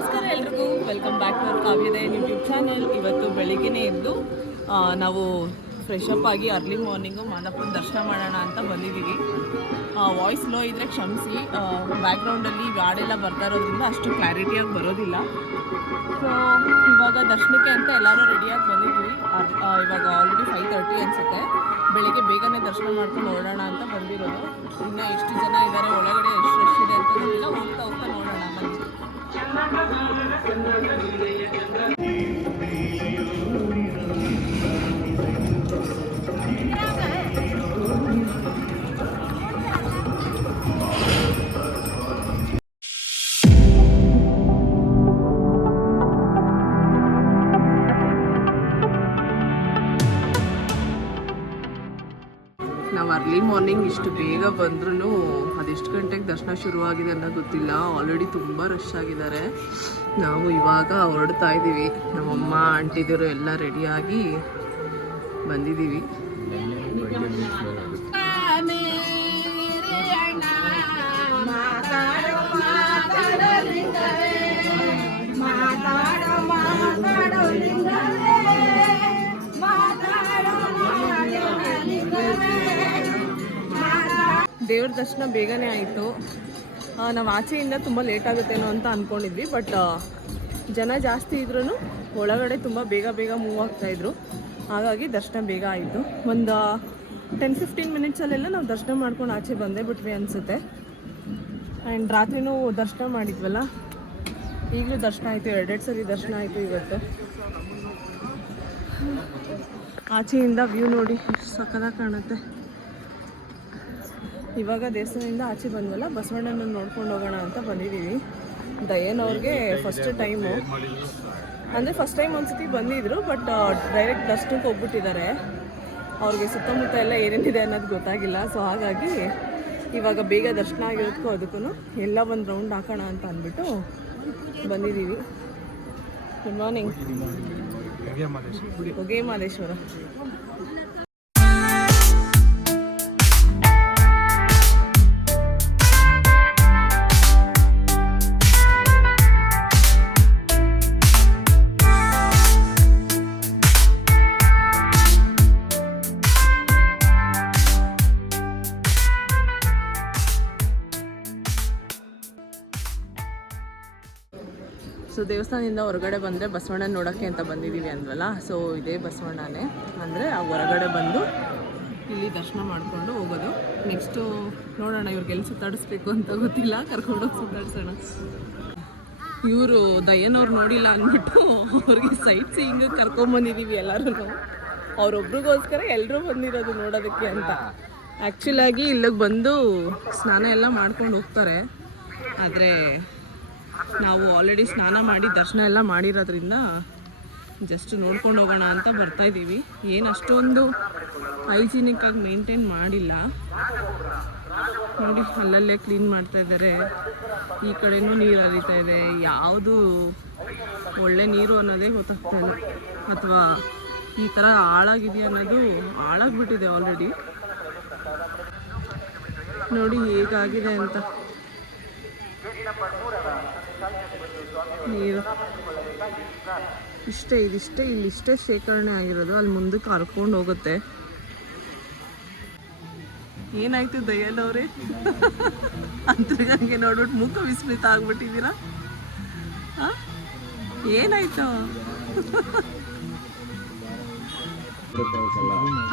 ನಮಸ್ಕಾರ ಎಲ್ರಿಗೂ, welcome back to Kavyodaya YouTube channel. ಇವತ್ತು ಬೆಳಿಗ್ಗೆನೇ ಎದ್ದು ನಾವು ಫ್ರೆಶ್ ಅಪ್ ಆಗಿ ಅರ್ಲಿ ಮಾರ್ನಿಂಗು ಮಾದಪ್ಪನ ದರ್ಶನ ಮಾಡೋಣ ಅಂತ ಬಂದಿದ್ದೀವಿ. ವಾಯ್ಸ್ ಲೋ ಇದ್ದರೆ ಕ್ಷಮಿಸಿ, ಬ್ಯಾಕ್ಗ್ರೌಂಡಲ್ಲಿ ಹಾಡೆಲ್ಲ ಬರ್ತಾ ಇರೋದ್ರಿಂದ ಅಷ್ಟು ಕ್ಲಾರಿಟಿಯಾಗಿ ಬರೋದಿಲ್ಲ. ಸೊ ಇವಾಗ ದರ್ಶನಕ್ಕೆ ಅಂತ ಎಲ್ಲರೂ ರೆಡಿಯಾಗಿ ಬಂದಿದ್ದೀವಿ. ಇವಾಗ ಆಲ್ರೆಡಿ 5:30 ಅನಿಸುತ್ತೆ. ಬೆಳಿಗ್ಗೆ ಬೇಗನೆ ದರ್ಶನ ಮಾಡ್ಕೊಂಡು ಹೊರಡೋಣ ಅಂತ ಬಂದಿರೋದು. ಇನ್ನು ಎಷ್ಟು ಜನ ಇದ್ದಾರೆ ಒಳಗಡೆ, ಎಷ್ಟು ರಶ್ ಇದೆ ಅಂತ ಗೊತ್ತಿಲ್ಲ. ಹೋಗ್ತಾ ಹೋಗ್ತಾ ನೋಡೋಣ ಬನ್ನಿ. ನಾವು ಅರ್ಲಿ ಮಾರ್ನಿಂಗ್ ಇಷ್ಟು ಬೇಗ ಬಂದ್ರೂ ಅದೆಷ್ಟು ಗಂಟೆಗೆ ದರ್ಶನ ಶುರುವಾಗಿದೆ ಅನ್ನೋ ಗೊತ್ತಿಲ್ಲ. ಆಲ್ರೆಡಿ ತುಂಬ ರಶ್ ಆಗಿದ್ದಾರೆ. ನಾವು ಇವಾಗ ಹೊರಡ್ತಾ ಇದ್ದೀವಿ. ನಮ್ಮಮ್ಮ ಆಂಟಿದಿರು ಎಲ್ಲ ರೆಡಿಯಾಗಿ ಬಂದಿದ್ದೀವಿ. ದೇವ್ರ ದರ್ಶನ ಬೇಗನೆ ಆಯಿತು. ನಾವು ಆಚೆಯಿಂದ ತುಂಬ ಲೇಟ್ ಆಗುತ್ತೇನೋ ಅಂತ ಅಂದ್ಕೊಂಡಿದ್ವಿ. ಬಟ್ ಜನ ಜಾಸ್ತಿ ಇದ್ರೂ ಒಳಗಡೆ ತುಂಬ ಬೇಗ ಮೂವ್ ಆಗ್ತಾಯಿದ್ರು. ಹಾಗಾಗಿ ದರ್ಶನ ಬೇಗ ಆಯಿತು. ಒಂದು 10-15 ಮಿನಿಟ್ಸಲ್ಲೆಲ್ಲ ನಾವು ದರ್ಶನ ಮಾಡ್ಕೊಂಡು ಆಚೆ ಬಂದೇ ಬಿಟ್ವಿ ಅನಿಸುತ್ತೆ. ಆ್ಯಂಡ್ ರಾತ್ರಿನೂ ದರ್ಶನ ಮಾಡಿದ್ವಲ್ಲ, ಈಗಲೂ ದರ್ಶನ ಆಯಿತು. 2 ಸರಿ ದರ್ಶನ ಆಯಿತು ಇವತ್ತು. ಆಚೆಯಿಂದ ವ್ಯೂ ನೋಡಿ ಎಷ್ಟು ಸಕ್ಕತ್ತಾಗಿ ಕಾಣುತ್ತೆ. ಇವಾಗ ದೇವಸ್ಥಾನದಿಂದ ಆಚೆ ಬಂದ್ವಲ್ಲ, ಬಸವಣ್ಣನ ನೋಡ್ಕೊಂಡು ಹೋಗೋಣ ಅಂತ ಬಂದಿದ್ದೀವಿ. ದಯನ್ ಅವ್ರಿಗೆ ಫಸ್ಟ್ ಟೈಮು, ಅಂದರೆ ಫಸ್ಟ್ ಟೈಮ್ ಒಂದ್ಸತಿ ಬಂದಿದ್ರು. ಬಟ್ ಡೈರೆಕ್ಟ್ ದರ್ಶನಕ್ಕೆ ಹೋಗ್ಬಿಟ್ಟಿದ್ದಾರೆ. ಅವ್ರಿಗೆ ಸುತ್ತಮುತ್ತ ಎಲ್ಲ ಏನೇನಿದೆ ಅನ್ನೋದು ಗೊತ್ತಾಗಿಲ್ಲ. ಸೊ ಹಾಗಾಗಿ ಇವಾಗ ಬೇಗ ದರ್ಶನ ಆಗಿರೋದಕ್ಕೂ ಅದಕ್ಕೂ ಎಲ್ಲ ಒಂದು ರೌಂಡ್ ಹಾಕೋಣ ಅಂತ ಅಂದ್ಬಿಟ್ಟು ಬಂದಿದ್ದೀವಿ. Good morning. ಹೊಗೆ ಮಾದೇಶ್ವರ. ಸೊ ದೇವಸ್ಥಾನದಿಂದ ಹೊರಗಡೆ ಬಂದರೆ ಬಸವಣ್ಣನ ನೋಡೋಕ್ಕೆ ಅಂತ ಬಂದಿದ್ದೀವಿ ಅಂದ್ವಲ್ಲ. ಸೊ ಇದೇ ಬಸವಣ್ಣನೇ, ಅಂದರೆ ಆ ಹೊರಗಡೆ ಬಂದು ಇಲ್ಲಿ ದರ್ಶನ ಮಾಡಿಕೊಂಡು ಹೋಗೋದು. ನೆಕ್ಸ್ಟು ನೋಡೋಣ, ಇವ್ರಿಗೆಲ್ಲಿ ಸುತ್ತಾಡಿಸ್ಬೇಕು ಅಂತ ಗೊತ್ತಿಲ್ಲ, ಕರ್ಕೊಂಡೋಗಿ ಸುತ್ತಾಡ್ಸೋಣ. ಇವರು ದಯನವ್ರು ನೋಡಿಲ್ಲ ಅಂದ್ಬಿಟ್ಟು ಅವ್ರಿಗೆ ಸೈಟ್ ಸೀಯಿಂಗ್ ಕರ್ಕೊಂಬಂದಿದ್ದೀವಿ ಎಲ್ಲರೂ. ಅವ್ರೊಬ್ರಿಗೋಸ್ಕರ ಎಲ್ಲರೂ ಬಂದಿರೋದು ನೋಡೋದಕ್ಕೆ ಅಂತ. ಆ್ಯಕ್ಚುಲಾಗಿ ಇಲ್ಲಿಗೆ ಬಂದು ಸ್ನಾನ ಎಲ್ಲ ಮಾಡ್ಕೊಂಡು ಹೋಗ್ತಾರೆ. ಆದರೆ ನಾವು ಆಲ್ರೆಡಿ ಸ್ನಾನ ಮಾಡಿ ದರ್ಶನ ಎಲ್ಲ ಮಾಡಿರೋದ್ರಿಂದ ಜಸ್ಟ್ ನೋಡ್ಕೊಂಡು ಹೋಗೋಣ ಅಂತ ಬರ್ತಾಯಿದ್ದೀವಿ. ಏನು ಅಷ್ಟೊಂದು ಹೈಜಿನಿಕ್ಕಾಗಿ ಮೇಂಟೈನ್ ಮಾಡಿಲ್ಲ ನೋಡಿ. ಅಲ್ಲಲ್ಲೇ ಕ್ಲೀನ್ ಮಾಡ್ತಾಯಿದ್ದಾರೆ. ಈ ಕಡೆನೂ ನೀರು ಹರಿತಾ ಇದೆ. ಯಾವುದು ಒಳ್ಳೆ ನೀರು ಅನ್ನೋದೇ ಗೊತ್ತಾಗ್ತಾಯಿಲ್ಲ, ಅಥವಾ ಈ ಥರ ಹಾಳಾಗಿದೆಯಾ ಅನ್ನೋದು. ಹಾಳಾಗ್ಬಿಟ್ಟಿದೆ ಆಲ್ರೆಡಿ. ನೋಡಿ ಹೇಗಾಗಿದೆ ಅಂತ ನೀರು. ಇಲ್ಲಿಷ್ಟೇ ಶೇಖರಣೆ ಆಗಿರೋದು. ಅಲ್ಲಿ ಮುಂದಕ್ಕೆ ಹರ್ಕೊಂಡು ಹೋಗುತ್ತೆ. ಏನಾಯ್ತು ದಯಾನವ್ರೆ? ಅಂತರ್ಗಂಗೆ ನೋಡ್ಬಿಟ್ಟು ಮುಖ ವಿಸ್ಮಿತ ಆಗ್ಬಿಟ್ಟಿದ್ದೀರಾ? ಏನಾಯ್ತು?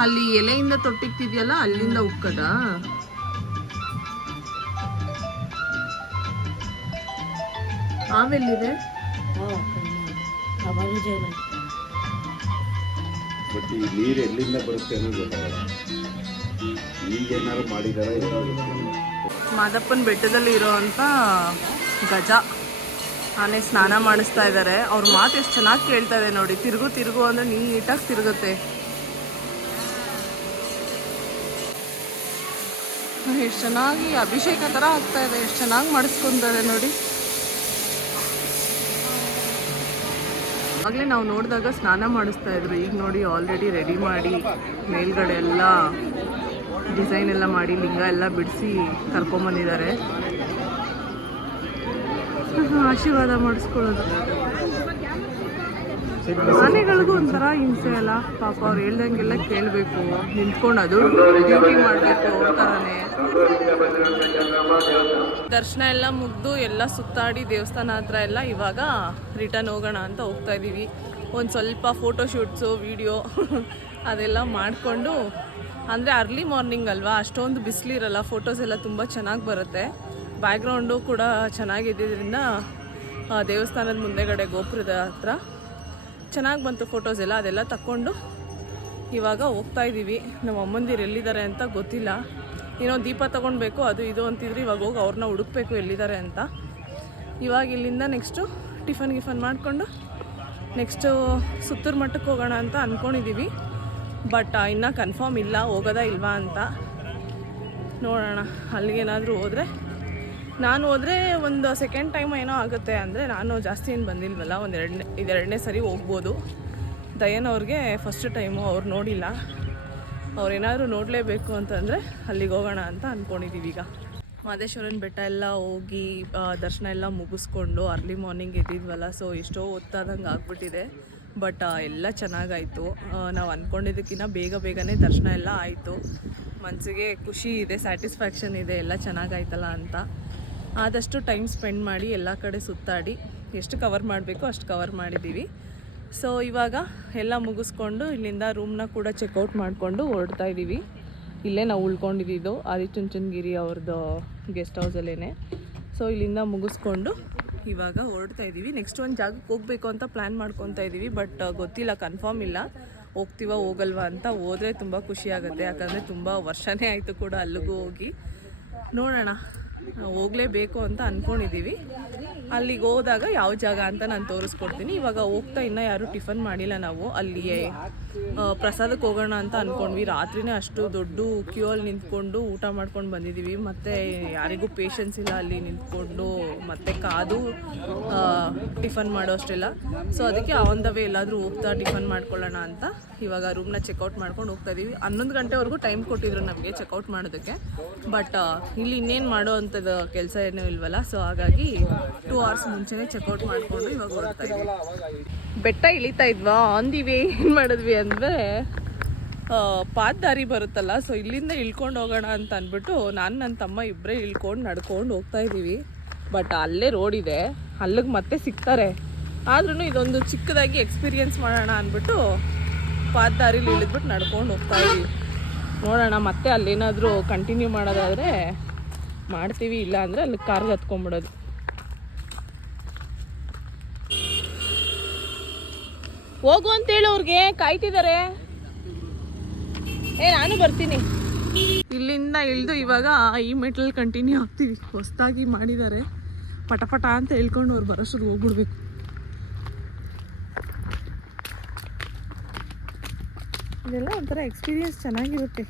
ಅಲ್ಲಿ ಎಲೆಯಿಂದ ತೊಟ್ಟಿಕ್ತಿದ್ಯಲ್ಲ, ಅಲ್ಲಿಂದ ಉಕ್ಕದ? ಆವೆಲ್ಲಿದೆ? ಬಟ್ ಈ ನೀರು ಎಲ್ಲಿಂದ ಬರುತ್ತೆ ಅನ್ನೋದು ಗೊತ್ತಾಗಲ್ಲ. ಈಗ ಏನಾದ್ರು ಮಾಡಿದಾರ? ಮಾದಪ್ಪನ ಬೆಟ್ಟದಲ್ಲಿ ಇರೋವಂಥ ಗಜ ಆನೆ ಸ್ನಾನ ಮಾಡಿಸ್ತಾ ಇದ್ದಾರೆ. ಅವ್ರ ಮಾತು ಎಷ್ಟು ಚೆನ್ನಾಗಿ ಕೇಳ್ತಾ ಇದೆ ನೋಡಿ. ತಿರುಗು ಅಂದರೆ ನೀಟಾಗಿ ತಿರುಗುತ್ತೆ. ಎಷ್ಟು ಚೆನ್ನಾಗಿ ಅಭಿಷೇಕ ಥರ ಆಗ್ತಾ ಇದೆ. ಎಷ್ಟು ಚೆನ್ನಾಗಿ ಮಾಡಿಸ್ಕೊಂತಾರೆ ನೋಡಿ. ಆಗಲೇ ನಾವು ನೋಡಿದಾಗ ಸ್ನಾನ ಮಾಡಿಸ್ತಾ ಇದ್ರು. ಈಗ ನೋಡಿ ಆಲ್ರೆಡಿ ರೆಡಿ ಮಾಡಿ ಮೇಲ್ಗಡೆ ಎಲ್ಲ ಡಿಸೈನ್ ಎಲ್ಲ ಮಾಡಿ ಲಿಂಗ ಎಲ್ಲ ಬಿಡಿಸಿ ಕರ್ಕೊಂಬಂದಿದ್ದಾರೆ. ಆಶೀರ್ವಾದ ಮಾಡಿಸ್ಕೊಳ್ಳೋದು. ಆನೆಗಳಿಗೂ ಒಂಥರ ಹಿಂಸೆ ಅಲ್ಲ ಪಾಪ, ಅವ್ರು ಹೇಳ್ದಂಗೆಲ್ಲ ಕೇಳಬೇಕು, ನಿಂತ್ಕೊಂಡು ಅದು ಡ್ಯೂಟಿ ಮಾಡಬೇಕು ಥರನೇ. ದರ್ಶನ ಎಲ್ಲ ಮುಗಿದು ಎಲ್ಲ ಸುತ್ತಾಡಿ ದೇವಸ್ಥಾನ ಹತ್ರ ಎಲ್ಲ ಇವಾಗ ರಿಟರ್ನ್ ಹೋಗೋಣ ಅಂತ ಹೋಗ್ತಾ ಇದ್ದೀವಿ. ಒಂದು ಸ್ವಲ್ಪ ಫೋಟೋಶೂಟ್ಸು ವೀಡಿಯೋ ಅದೆಲ್ಲ ಮಾಡಿಕೊಂಡು, ಅಂದರೆ ಅರ್ಲಿ ಮಾರ್ನಿಂಗ್ ಅಲ್ವಾ, ಅಷ್ಟೊಂದು ಬಿಸಿಲಿರಲ್ಲ, ಫೋಟೋಸ್ ಎಲ್ಲ ತುಂಬ ಚೆನ್ನಾಗಿ ಬರುತ್ತೆ. ಬ್ಯಾಕ್ಗ್ರೌಂಡು ಕೂಡ ಚೆನ್ನಾಗಿದ್ದರಿಂದ ದೇವಸ್ಥಾನದ ಮುಂದೆಗಡೆ ಗೋಪುರದ ಹತ್ರ ಚೆನ್ನಾಗಿ ಬಂತು ಫೋಟೋಸ್ ಎಲ್ಲ. ಅದೆಲ್ಲ ತಕ್ಕೊಂಡು ಇವಾಗ ಹೋಗ್ತಾ ಇದ್ದೀವಿ. ನಮ್ಮ ಅಮ್ಮಂದಿರು ಎಲ್ಲಿದ್ದಾರೆ ಅಂತ ಗೊತ್ತಿಲ್ಲ, ಏನೋ ದೀಪ ತೊಗೊಳ್ಬೇಕು ಅದು ಇದು ಅಂತಿದ್ರು. ಇವಾಗ ಹೋಗಿ ಅವ್ರನ್ನ ಹುಡುಕ್ಬೇಕು ಎಲ್ಲಿದ್ದಾರೆ ಅಂತ. ಇವಾಗ ಇಲ್ಲಿಂದ ನೆಕ್ಸ್ಟು ಟಿಫನ್ ಮಾಡಿಕೊಂಡು ನೆಕ್ಸ್ಟು ಸುತ್ತೂರು ಮಠಕ್ಕೆ ಹೋಗೋಣ ಅಂತ ಅಂದ್ಕೊಂಡಿದ್ದೀವಿ. ಬಟ್ ಇನ್ನೂ ಕನ್ಫರ್ಮ್ ಇಲ್ಲ ಹೋಗೋದಾ ಇಲ್ವಾ ಅಂತ. ನೋಡೋಣ, ಅಲ್ಲಿಗೇನಾದರೂ ಹೋದರೆ, ನಾನು ಹೋದರೆ ಒಂದು ಸೆಕೆಂಡ್ ಟೈಮ್ ಏನೋ ಆಗುತ್ತೆ. ಅಂದರೆ ನಾನು ಜಾಸ್ತಿ ಏನು ಬಂದಿಲ್ವಲ್ಲ, ಎರಡನೇ ಸರಿ ಹೋಗ್ಬೋದು. ದಯನ್ ಅವ್ರಿಗೆ ಫಸ್ಟ್ ಟೈಮು, ಅವ್ರು ನೋಡಿಲ್ಲ. ಅವ್ರೇನಾದರೂ ನೋಡಲೇಬೇಕು ಅಂತಂದರೆ ಅಲ್ಲಿಗೆ ಹೋಗೋಣ ಅಂತ ಅಂದ್ಕೊಂಡಿದ್ದೀವಿ. ಈಗ ಮಹದೇಶ್ವರನ ಬೆಟ್ಟ ಎಲ್ಲ ಹೋಗಿ ದರ್ಶನ ಎಲ್ಲ ಮುಗಿಸ್ಕೊಂಡು ಅರ್ಲಿ ಮಾರ್ನಿಂಗ್ ಎದ್ದಿದ್ವಲ್ಲ, ಸೊ ಎಷ್ಟೋ ಹೊತ್ತಾದಂಗೆ ಆಗ್ಬಿಟ್ಟಿದೆ. ಬಟ್ ಎಲ್ಲ ಚೆನ್ನಾಗಾಯಿತು. ನಾವು ಅಂದ್ಕೊಂಡಿದ್ದಕ್ಕಿಂತ ಬೇಗನೆ ದರ್ಶನ ಎಲ್ಲ ಆಯಿತು. ಮನಸ್ಸಿಗೆ ಖುಷಿ ಇದೆ, ಸ್ಯಾಟಿಸ್ಫ್ಯಾಕ್ಷನ್ ಇದೆ, ಎಲ್ಲ ಚೆನ್ನಾಗಾಯ್ತಲ್ಲ ಅಂತ. ಆದಷ್ಟು ಟೈಮ್ ಸ್ಪೆಂಡ್ ಮಾಡಿ ಎಲ್ಲ ಕಡೆ ಸುತ್ತಾಡಿ ಎಷ್ಟು ಕವರ್ ಮಾಡಬೇಕು ಅಷ್ಟು ಕವರ್ ಮಾಡಿದ್ದೀವಿ. ಸೊ ಇವಾಗ ಎಲ್ಲ ಮುಗಿಸ್ಕೊಂಡು ಇಲ್ಲಿಂದ ರೂಮ್ನ ಕೂಡ ಚೆಕ್ಔಟ್ ಮಾಡಿಕೊಂಡು ಹೊರಡ್ತಾ ಇದ್ದೀವಿ. ಇಲ್ಲೇ ನಾವು ಉಳ್ಕೊಂಡಿದ್ದು ಆದಿಚುಂಚನಗಿರಿ ಅವ್ರದ್ದು ಗೆಸ್ಟ್ ಹೌಸಲ್ಲೇ. ಸೊ ಇಲ್ಲಿಂದ ಮುಗಿಸ್ಕೊಂಡು ಇವಾಗ ಹೊರಡ್ತಾ ಇದ್ದೀವಿ. ನೆಕ್ಸ್ಟ್ ಒಂದು ಜಾಗಕ್ಕೆ ಹೋಗಬೇಕು ಅಂತ ಪ್ಲ್ಯಾನ್ ಮಾಡ್ಕೊತಾ ಇದ್ದೀವಿ. ಬಟ್ ಗೊತ್ತಿಲ್ಲ, ಕನ್ಫರ್ಮ್ ಇಲ್ಲ ಹೋಗ್ತೀವ ಹೋಗಲ್ವಾ ಅಂತ. ಹೋದರೆ ತುಂಬ ಖುಷಿಯಾಗುತ್ತೆ, ಯಾಕಂದರೆ ತುಂಬ ವರ್ಷನೇ ಆಯಿತು ಕೂಡ ಅಲ್ಲಿಗೂ ಹೋಗಿ. ನೋಡೋಣ, ಹೋಗಲೇಬೇಕು ಅಂತ ಅಂದ್ಕೊಂಡಿದ್ದೀವಿ. ಅಲ್ಲಿಗೆ ಹೋದಾಗ ಯಾವ ಜಾಗ ಅಂತ ನಾನು ತೋರಿಸ್ಕೊಡ್ತೀನಿ. ಇವಾಗ ಹೋಗ್ತಾ ಇನ್ನೂ ಯಾರೂ ಟಿಫನ್ ಮಾಡಿಲ್ಲ. ನಾವು ಅಲ್ಲಿಯೇ ಪ್ರಸಾದಕ್ಕೆ ಹೋಗೋಣ ಅಂತ ಅಂದ್ಕೊಂಡ್ವಿ. ರಾತ್ರಿನೇ ಅಷ್ಟು ದೊಡ್ಡ ಕ್ಯೂ ಅಲ್ಲಿ ನಿಂತ್ಕೊಂಡು ಊಟ ಮಾಡ್ಕೊಂಡು ಬಂದಿದ್ದೀವಿ. ಮತ್ತು ಯಾರಿಗೂ ಪೇಷನ್ಸ್ ಇಲ್ಲ ಅಲ್ಲಿ ನಿಂತ್ಕೊಂಡು ಮತ್ತೆ ಕಾದು ಟಿಫನ್ ಮಾಡೋ ಅಷ್ಟೆಲ್ಲ. ಸೊ ಅದಕ್ಕೆ ಆನ್ ದ ವೇ ಎಲ್ಲಾದರೂ ಹೋಗ್ತಾ ಟಿಫನ್ ಮಾಡ್ಕೊಳ್ಳೋಣ ಅಂತ ಇವಾಗ ರೂಮ್ನ ಚೆಕ್ಔಟ್ ಮಾಡ್ಕೊಂಡು ಹೋಗ್ತಾ ಇದ್ದೀವಿ. 11 ಗಂಟೆವರೆಗೂ ಟೈಮ್ ಕೊಟ್ಟಿದ್ರು ನಮಗೆ ಚೆಕ್ಔಟ್ ಮಾಡೋದಕ್ಕೆ. ಬಟ್ ಇಲ್ಲಿ ಇನ್ನೇನು ಮಾಡೋ ಅಂಥದ್ದು ಕೆಲಸ ಏನೂ ಇಲ್ವಲ್ಲ, ಸೊ ಹಾಗಾಗಿ 2 hours ಮುಂಚೆನೇ ಚೆಕ್ಔಟ್ ಮಾಡಿಕೊಂಡು ಇವಾಗ ಹೊರಡ್ತಾ ಇದ್ವಿ. ಬೆಟ್ಟ ಇಳಿತಾ ಇದ್ವಾ, ಅಂದಿವಿ ಏನು ಮಾಡಿದ್ವಿ ಅಂದರೆ ಪಾದದಾರಿ ಬರುತ್ತಲ್ಲ, ಸೊ ಇಲ್ಲಿಂದ ಇಳ್ಕೊಂಡು ಹೋಗೋಣ ಅಂತ ಅಂದ್ಬಿಟ್ಟು ನಾನು ನನ್ನ ತಮ್ಮ ಇಬ್ಬರೇ ಇಳ್ಕೊಂಡು ನಡ್ಕೊಂಡು ಹೋಗ್ತಾ ಇದ್ದೀವಿ. ಬಟ್ ಅಲ್ಲೇ ರೋಡ್ ಇದೆ, ಅಲ್ಲಿಗೆ ಮತ್ತೆ ಸಿಗ್ತಾರೆ. ಆದ್ರೂ ಇದೊಂದು ಚಿಕ್ಕದಾಗಿ ಎಕ್ಸ್ಪೀರಿಯೆನ್ಸ್ ಮಾಡೋಣ ಅಂದ್ಬಿಟ್ಟು ಪಾದದಾರಿಲಿ ಇಳಿದ್ಬಿಟ್ಟು ನಡ್ಕೊಂಡು ಹೋಗ್ತಾ ಇದ್ದೀವಿ. ನೋಡೋಣ, ಮತ್ತೆ ಅಲ್ಲೇನಾದರೂ ಕಂಟಿನ್ಯೂ ಮಾಡೋದಾದರೆ ಮಾಡ್ತೀವಿ, ಇಲ್ಲ ಅಂದರೆ ಅಲ್ಲಿ ಕಾರ್ಗೆ ಹತ್ಕೊಂಡ್ಬಿಡೋದು. ಹೋಗು ಅಂತೇಳಿ ಅವ್ರಿಗೆ ಕಾಯ್ತಿದ್ದಾರೆ. ನಾನು ಬರ್ತೀನಿ. ಇಲ್ಲಿಂದ ಇಳಿದು ಇವಾಗ ಈ ಮೆಟ್ಲಲ್ಲಿ ಕಂಟಿನ್ಯೂ ಆಗ್ತೀವಿ. ಹೊಸದಾಗಿ ಮಾಡಿದ್ದಾರೆ, ಪಟ ಅಂತ ಹೇಳ್ಕೊಂಡು ಅವ್ರು ಬರೋಷ್ಟಿಗೆ ಹೋಗ್ಬಿಡ್ಬೇಕು. ಇದೆಲ್ಲ ಒಂಥರ ಎಕ್ಸ್ಪೀರಿಯನ್ಸ್ ಚೆನ್ನಾಗಿರುತ್ತೆ.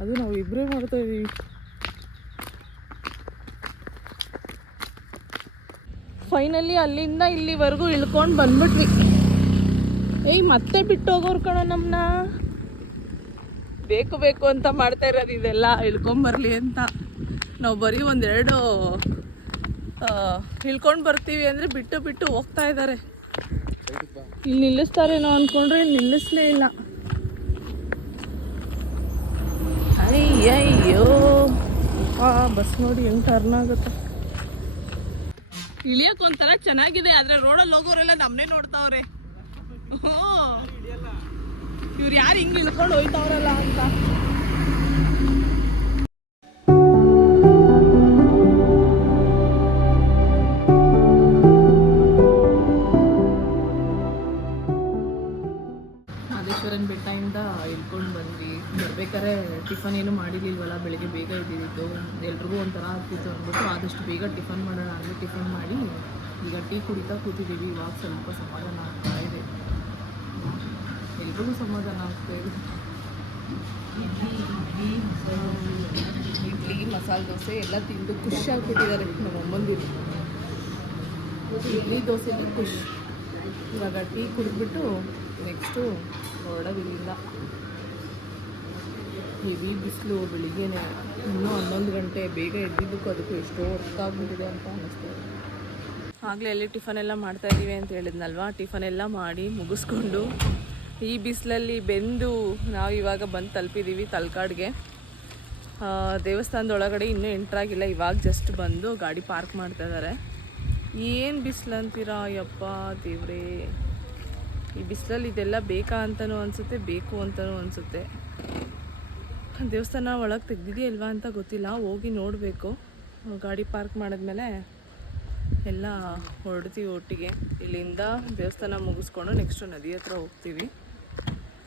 ಅದು ನಾವು ಇಬ್ಬರೇ ಮಾಡ್ತಾ ಇದ್ದೀವಿ. ಫೈನಲಿ ಅಲ್ಲಿಂದ ಇಲ್ಲಿವರೆಗೂ ಇಳ್ಕೊಂಡು ಬಂದ್ಬಿಟ್ವಿ. ಮತ್ತೆ ಬಿಟ್ಟು ಹೋಗೋರು ಕಣೋ ನಮ್ಮನ್ನ. ಬೇಕು ಅಂತ ಮಾಡ್ತಾ ಇರೋದು ಇದೆಲ್ಲ, ಇಳ್ಕೊಂಬರ್ಲಿ ಅಂತ. ನಾವು ಬರೀ ಒಂದೆರಡು ಇಳ್ಕೊಂಡು ಬರ್ತೀವಿ ಅಂದರೆ ಬಿಟ್ಟು ಹೋಗ್ತಾ ಇದ್ದಾರೆ. ಇಲ್ಲಿ ನಿಲ್ಲಿಸ್ತಾರೇನೋ ಅಂದ್ಕೊಂಡ್ರೆ ಇಲ್ಲಿ ನಿಲ್ಲಿಸ್ಲೇ ಇಲ್ಲ. ಅಯ್ಯಯ್ಯೋ ಬಸ್ ನೋಡಿ ಹೆಂಗೆ ಟರ್ನ್ ಆಗುತ್ತೆ. ಇಳಿಯೋಕೆ ಒಂಥರ ಚೆನ್ನಾಗಿದೆ, ಆದರೆ ರೋಡಲ್ಲಿ ಹೋಗೋರೆಲ್ಲ ನಮ್ಮನ್ನೇ ನೋಡ್ತಾವ್ರೆ. ಇವ್ರು ಯಾರು ಹಿಂಗೆ ಇಳ್ಕೊಂಡು ಹೋಯ್ತಾವ್ರಲ್ಲ ಅಂತ. ಮಹದೇಶ್ವರನ ಬೆಟ್ಟದಿಂದ ಇಳ್ಕೊಂಡು ಬಂದ್ವಿ. ಬರ್ಬೇಕಾದ್ರೆ ಟಿಫನ್ ಏನು ಮಾಡಿರ್ಲಿಲ್ವಲ್ಲ, ಬೆಳಿಗ್ಗೆ ಬೇಗ ಇದ್ದಿದ್ದು, ಎಲ್ರಿಗೂ ಒಂಥರ ಆಗ್ತಿತ್ತು ಅಂದ್ಬಿಟ್ಟು ಆದಷ್ಟು ಬೇಗ ಟಿಫನ್ ಮಾಡೋಣ ಅಂದರೆ ಟಿಫನ್ ಮಾಡಿ ಈಗ ಟೀ ಕುಡಿತಾ ಕೂತಿದ್ದೀವಿ. ಇವಾಗ ಸ್ವಲ್ಪ ಸಮಾಧಾನ ಆಗ್ತಾ ಇದೆ, ಎಲ್ರಿಗೂ ಸಮಾಧಾನ ಆಗ್ತಾ ಇದೆ. ಇಡ್ಲಿ ಮಸಾಲೆ ದೋಸೆ ಎಲ್ಲ ತಿಂದು ಖುಷಿ ಆಗ್ಬಿಟ್ಟಿದ್ದಾರೆ ನಮ್ಮ ಅಮ್ಮಂದಿರು. ಇಡ್ಲಿ ದೋಸೆಲಿ ಖುಷಿ. ಇವಾಗ ಟೀ ಕುಡಿದ್ಬಿಟ್ಟು ನೆಕ್ಸ್ಟು ಹೊರಡೋದಿಲ್ಲ. ಹೆವಿ ಬಿಸಿಲು ಬೆಳಿಗ್ಗೆನೆ, ಇನ್ನೂ 11 ಗಂಟೆ. ಬೇಗ ಎದ್ದಿದ್ದಕ್ಕೂ ಅದಕ್ಕೂ ಎಷ್ಟೋ ಹೊತ್ತಾಗ್ಬಿಟ್ಟಿದೆ ಅಂತ ಅನ್ನಿಸ್ತದೆ. ಆಗಲೇ ಎಲ್ಲಿ ಟಿಫನ್ ಎಲ್ಲ ಮಾಡ್ತಾಯಿದ್ದೀವಿ ಅಂತ ಹೇಳಿದ್ನಲ್ವ, ಟಿಫನ್ ಎಲ್ಲ ಮಾಡಿ ಮುಗಿಸ್ಕೊಂಡು ಈ ಬಿಸಿಲಲ್ಲಿ ಬೆಂದು ನಾವು ಇವಾಗ ಬಂದು ತಲುಪಿದ್ದೀವಿ ತಲಕಾಡ್ಗೆ. ದೇವಸ್ಥಾನದ ಒಳಗಡೆ ಇನ್ನೂ ಎಂಟ್ರಾಗಿಲ್ಲ, ಇವಾಗ ಜಸ್ಟ್ ಬಂದು ಗಾಡಿ ಪಾರ್ಕ್ ಮಾಡ್ತಾ ಇದ್ದಾರೆ. ಏನು ಬಿಸಿಲು ಅಂತೀರಾ ಯಪ್ಪ ದೇವ್ರೇ, ಈ ಬಿಸಿಲಲ್ಲಿ ಇದೆಲ್ಲ ಬೇಕಾ ಅಂತಲೂ ಅನಿಸುತ್ತೆ, ಬೇಕು ಅಂತಲೂ ಅನಿಸುತ್ತೆ. ದೇವಸ್ಥಾನ ಒಳಗೆ ತೆಗ್ದಿದೆಯಲ್ವಾ ಅಂತ ಗೊತ್ತಿಲ್ಲ, ಹೋಗಿ ನೋಡಬೇಕು. ಗಾಡಿ ಪಾರ್ಕ್ ಮಾಡಿದ್ಮೇಲೆ ಎಲ್ಲ ಹೊರಡ್ತೀವಿ ಒಟ್ಟಿಗೆ. ಇಲ್ಲಿಂದ ದೇವಸ್ಥಾನ ಮುಗಿಸ್ಕೊಂಡು ನೆಕ್ಸ್ಟು ನದಿ ಹತ್ರ ಹೋಗ್ತೀವಿ.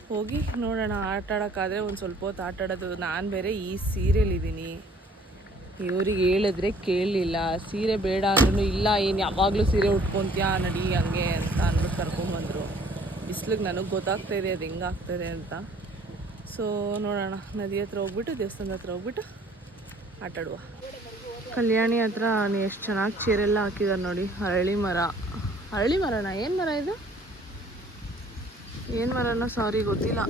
ಹೋಗಿ ನೋಡೋಣ, ಆಟ ಆಡೋಕ್ಕಾದರೆ ಒಂದು ಸ್ವಲ್ಪ ಹೊತ್ತು ಆಟ ಆಡೋದು. ನಾನು ಬೇರೆ ಈ ಸೀರೆಯಲ್ಲಿದ್ದೀನಿ, ಇವ್ರಿಗೆ ಹೇಳಿದ್ರೆ ಕೇಳಲಿಲ್ಲ. ಸೀರೆ ಬೇಡ ಅಂದ್ರೂ ಇಲ್ಲ, ಏನು ಯಾವಾಗಲೂ ಸೀರೆ ಉಟ್ಕೊತೀಯಾ ನಡಿ ಹಂಗೆ ಅಂತ ಅಂದ್ಬಿಟ್ಟು ಕರ್ಕೊಂಬಂದರು. ಬಿಸ್ಲಿಗೆ ನನಗೆ ಗೊತ್ತಾಗ್ತಾಯಿದೆ ಅದು ಹೆಂಗಾಗ್ತದೆ ಅಂತ. ಸೊ ನೋಡೋಣ, ನದಿ ಹತ್ರ ಹೋಗ್ಬಿಟ್ಟು ದೇವಸ್ಥಾನದ ಹತ್ರ ಹೋಗ್ಬಿಟ್ಟು ಆಟಾಡುವ. ಕಲ್ಯಾಣಿ ಹತ್ರ ಎಷ್ಟು ಚೆನ್ನಾಗಿ ಚೇರೆಲ್ಲ ಹಾಕಿದ್ದಾರೆ ನೋಡಿ. ಹರಳಿ ಮರ, ಹರಳಿ ಮರನಾ, ಏನು ಮರ ಇದು, ಏನು ಮರನೋ ಸಾರಿ ಗೊತ್ತಿಲ್ಲ.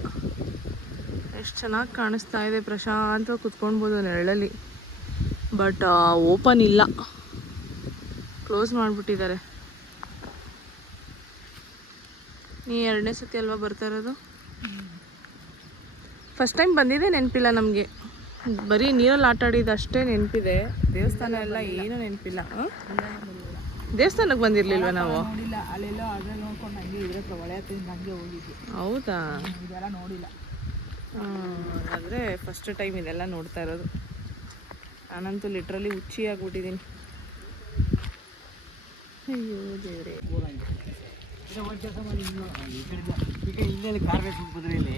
ಎಷ್ಟು ಚೆನ್ನಾಗಿ ಕಾಣಿಸ್ತಾ ಇದೆ, ಪ್ರಶಾಂತವಾಗಿ ಕುತ್ಕೊಳ್ಬೋದು ನೆರಳಲ್ಲಿ. ಬಟ್ ಓಪನ್ ಇಲ್ಲ, ಕ್ಲೋಸ್ ಮಾಡಿಬಿಟ್ಟಿದ್ದಾರೆ. ನೀ 2ನೇ ಸತಿ ಅಲ್ವಾ ಬರ್ತಾ ಇರೋದು? ಫಸ್ಟ್ ಟೈಮ್ ಬಂದಿದೆ ನೆನಪಿಲ್ಲ ನಮಗೆ, ಬರೀ ನೀರಲ್ಲಿ ಆಟ ಆಡಿದ್ದು ಅಷ್ಟೇ ನೆನಪಿದೆ. ದೇವಸ್ಥಾನ ಎಲ್ಲ ಏನೂ ನೆನಪಿಲ್ಲ. ದೇವಸ್ಥಾನಕ್ಕೆ ಬಂದಿರಲಿಲ್ವ ನಾವು? ನೋಡಿಲ್ಲ, ಅಲ್ಲೆಲ್ಲೋ ಅದ್ರ ನೋಡ್ಕೊಂಡು ಹಂಗೆ ಇದ್ರೆ ಹೊಳೆ ಹತ್ತಿರ ಹಂಗೆ ಹೋಗಿದ್ವಿ. ಹೌದಾ? ಇದೆಲ್ಲ ನೋಡಿಲ್ಲ. ಅಂದರೆ ಫಸ್ಟ್ ಟೈಮ್ ಇದೆಲ್ಲ ನೋಡ್ತಾ ಇರೋದು. ನಾನಂತೂ ಲಿಟ್ರಲಿ ಹುಚ್ಚಿ ಆಗ್ಬಿಟ್ಟಿದ್ದೀನಿ. ಅಯ್ಯೋ ದೇವ್ರೆ. ಈಗ ಇಲ್ಲೆಲ್ಲಿ ಕಾರ್ಬೇಕು ಬಂದ್ರೆ ಇಲ್ಲಿ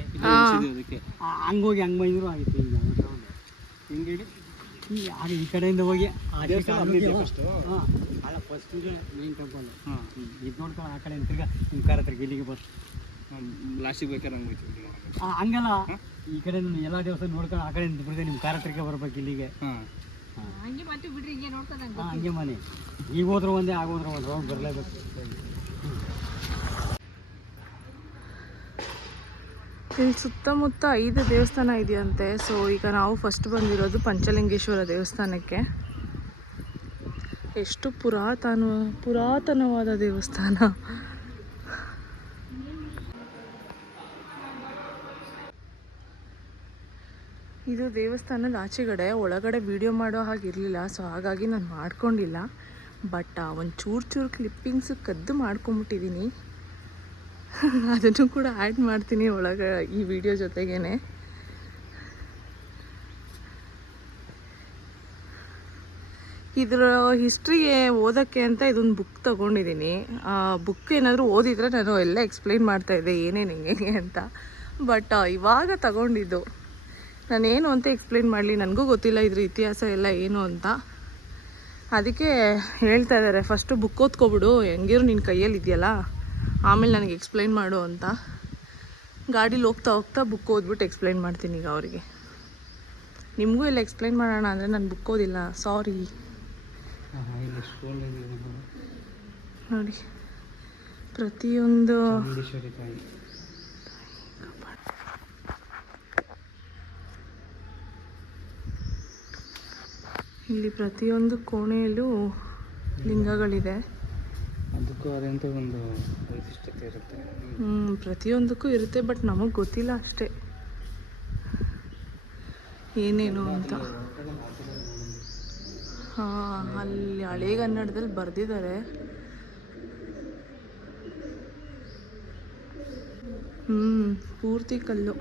ಅದಕ್ಕೆ ಹಂಗೋಗಿ ಹಂಗೆ ಬಂದ್ರು ಆಗಿತ್ತು. ಹಿಂಗೆ ಆಗ ಈ ಕಡೆಯಿಂದ ಹೋಗಿ ಅಲ್ಲ ಫಸ್ಟಿಗೆ ಮೇನ್ ಟೆಂಪಲ್ ಇದು ನೋಡ್ಕೊಂಡು ಆ ಕಡೆ ತಿರ್ಗಾ ನಿಮ್ಮ ಕಾರ ಹತ್ರ ಇಲ್ಲಿಗೆ ಬಸ್ ಲಾಸ್ಟಿಗೆ ಬೇಕಾದ್ರೆ ಹಂಗೆ ಹೋಗ್ತೀವಿ. ಹಂಗಲ್ಲ, ಈ ಕಡೆ ಎಲ್ಲ ದೇವಸ್ಥಾನ ನೋಡ್ಕೊಂಡು ಆ ಕಡೆ ಬಿಡ್ದೆ ನಿಮ್ಮ ಕಾರ ಹತ್ರಕ್ಕೆ ಬರ್ಬೇಕು ಇಲ್ಲಿಗೆ. ಹಂಗೆ ಮತ್ತೆ ಬಿಡ್ರಿ, ಹಿಂಗೆ ನೋಡ್ಕೊಂಡು ಹಂಗೆ ಮನೆ ಈಗ ಹೋದ್ರು ಒಂದೇ, ಆಗೋದ್ರು ಒಂದು ರೌಂಡ್ ಬರಲೇಬೇಕು. ಇಲ್ಲಿ ಸುತ್ತಮುತ್ತ 5 ದೇವಸ್ಥಾನ ಇದೆಯಂತೆ. ಸೊ ಈಗ ನಾವು ಫಸ್ಟ್ ಬಂದಿರೋದು ಪಂಚಲಿಂಗೇಶ್ವರ ದೇವಸ್ಥಾನಕ್ಕೆ. ಎಷ್ಟು ಪುರಾತನವಾದ ದೇವಸ್ಥಾನ. ಇದು ದೇವಸ್ಥಾನದ ಆಚೆಗಡೆ, ಒಳಗಡೆ ವಿಡಿಯೋ ಮಾಡೋ ಹಾಗಿರಲಿಲ್ಲ. ಸೊ ಹಾಗಾಗಿ ನಾನು ಮಾಡ್ಕೊಂಡಿಲ್ಲ. ಬಟ್ ಒಂದು ಚೂರು ಕ್ಲಿಪ್ಪಿಂಗ್ಸು ಕದ್ದು ಮಾಡ್ಕೊಂಬಿಟ್ಟಿದ್ದೀನಿ. ಅದನ್ನು ಕೂಡ ಆ್ಯಡ್ ಮಾಡ್ತೀನಿ ಒಳಗೆ ಈ ವಿಡಿಯೋ ಜೊತೆಗೇನೆ. ಇದರ ಹಿಸ್ಟ್ರಿಗೆ ಓದೋಕ್ಕೆ ಅಂತ ಇದೊಂದು ಬುಕ್ ತೊಗೊಂಡಿದ್ದೀನಿ. ಬುಕ್ ಏನಾದರೂ ಓದಿದರೆ ನಾನು ಎಲ್ಲ ಎಕ್ಸ್ಪ್ಲೈನ್ ಮಾಡ್ತಾಯಿದ್ದೆ ಏನೇನು ಹೆಂಗೆ ಅಂತ. ಬಟ್ ಇವಾಗ ತಗೊಂಡಿದ್ದು, ನಾನೇನು ಅಂತ ಎಕ್ಸ್ಪ್ಲೈನ್ ಮಾಡಲಿ, ನನಗೂ ಗೊತ್ತಿಲ್ಲ ಇದ್ರ ಇತಿಹಾಸ ಎಲ್ಲ ಏನು ಅಂತ. ಅದಕ್ಕೆ ಹೇಳ್ತಾ ಇದ್ದಾರೆ, ಫಸ್ಟು ಬುಕ್ ಓದ್ಕೊಬಿಡು, ಹೆಂಗಿರು ನಿನ್ನ ಕೈಯಲ್ಲಿ ಇದೆಯಲ್ಲ, ಆಮೇಲೆ ನನಗೆ ಎಕ್ಸ್ಪ್ಲೈನ್ ಮಾಡು ಅಂತ. ಗಾಡೀಲಿ ಹೋಗ್ತಾ ಬುಕ್ ಓದ್ಬಿಟ್ಟು ಎಕ್ಸ್ಪ್ಲೈನ್ ಮಾಡ್ತೀನಿ ಈಗ ಅವರಿಗೆ. ನಿಮಗೂ ಎಲ್ಲ ಎಕ್ಸ್ಪ್ಲೈನ್ ಮಾಡೋಣ ಅಂದರೆ ನಾನು ಬುಕ್ ಓದಿಲ್ಲ, ಸಾರಿ. ನೋಡಿ ಪ್ರತಿಯೊಂದು ಇಲ್ಲಿ ಪ್ರತಿಯೊಂದು ಕೋಣೆಯಲ್ಲೂ ಲಿಂಗಗಳಿದೆ. ಅದಕ್ಕೂ ಅದಂತ ಒಂದು ವೈಶಿಷ್ಟ್ಯತೆ ಇರುತ್ತೆ. ಪ್ರತಿಯೊಂದಕ್ಕೂ ಇರುತ್ತೆ, ಬಟ್ ನಮಗೆ ಗೊತ್ತಿಲ್ಲ ಅಷ್ಟೇ ಏನೇನು ಅಂತ. ಹಾಂ, ಅಲ್ಲಿ ಹಳೆಗನ್ನಡದಲ್ಲಿ ಬರೆದಿದ್ದಾರೆ. ಪೂರ್ತಿ ಕಲ್ಲು.